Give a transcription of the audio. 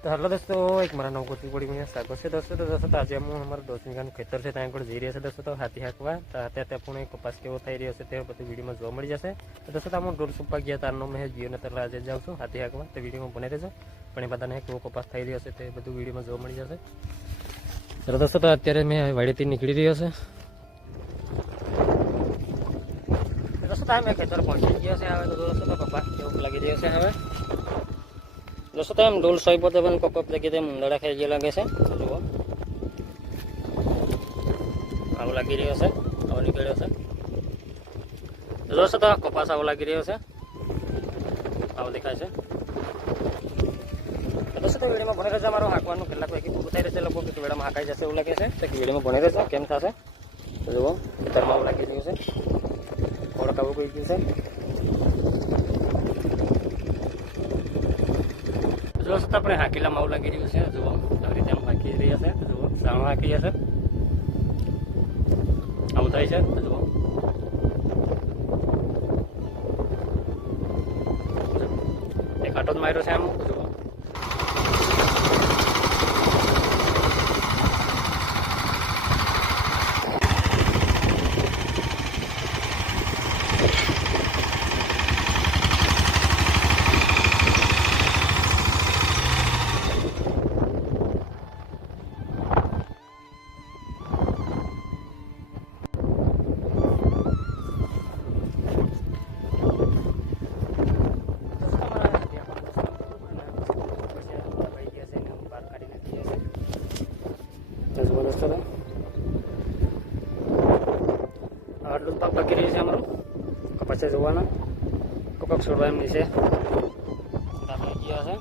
तो हेलो दोस्तों, एक मारा नव कोटी पड़ी मैं स्वागत है दोस्तों आज हम हमारा दोस्तनी खेतर से ત્યાં આગળ જઈ રહ્યા છે दोस्तों। તો હાથી હાંકવા તો અત્યારે પણ કપાસ કેવો થઈ રહ્યો છે તે બધું વિડીયોમાં જોવા મળી જશે। તો दोस्तों હું ઢોલ સુપા ગયા તારનો મેં જીઓને તરલા આજે જાઉં છું હાથી હાંકવા, તો વિડીયોમાં બને રહેજો। પણ એ બધાને કેવો કપાસ થઈ રહ્યો છે તે બધું વિડીયોમાં જોવા મળી જશે। ચલો दोस्तों, તો અત્યારે મેં વાડીથી નીકળી રહ્યો છે। दोस्तों મેં ખેતર પહોંચી ગયો છે હવે। તો दोस्तों તો કપાસ કેવો લાગી રહ્યો છે હવે। दोस्तों तो हम डोल सही पर कप लगे थे मुंदड़ा खाई लगे से जुओ आव लगी रही है आव निकलो से। दोस्तों तो कपास आव लगी रही है आव दिखाय है। दोस्तों तो वीडियो में बने रहे मारो हाकवानु કેટલા કોઈ પૂરું થઈ રહેશે લોકો કે વીડિયોમાં હાકાઈ જશે એવું લાગે છે। તો વીડિયોમાં બને રહેજો કેમ થશે। તો જુઓ ખેતરમાં આવ લાગી રહ્યું છે થોડો કાવું કોઈ ગયું છે। दोस्तों अपने हाकीला माव लगी रही है जुओ आ रीते हाकी रही है जुओ साणो हाकी है आव थाय छे। तो जुओ एक आटो मार्यो छे आम जुओ आटलू पाक बाकी रही है अमरू कपास जोवाना कपाक छोड़वा नीचे गया है।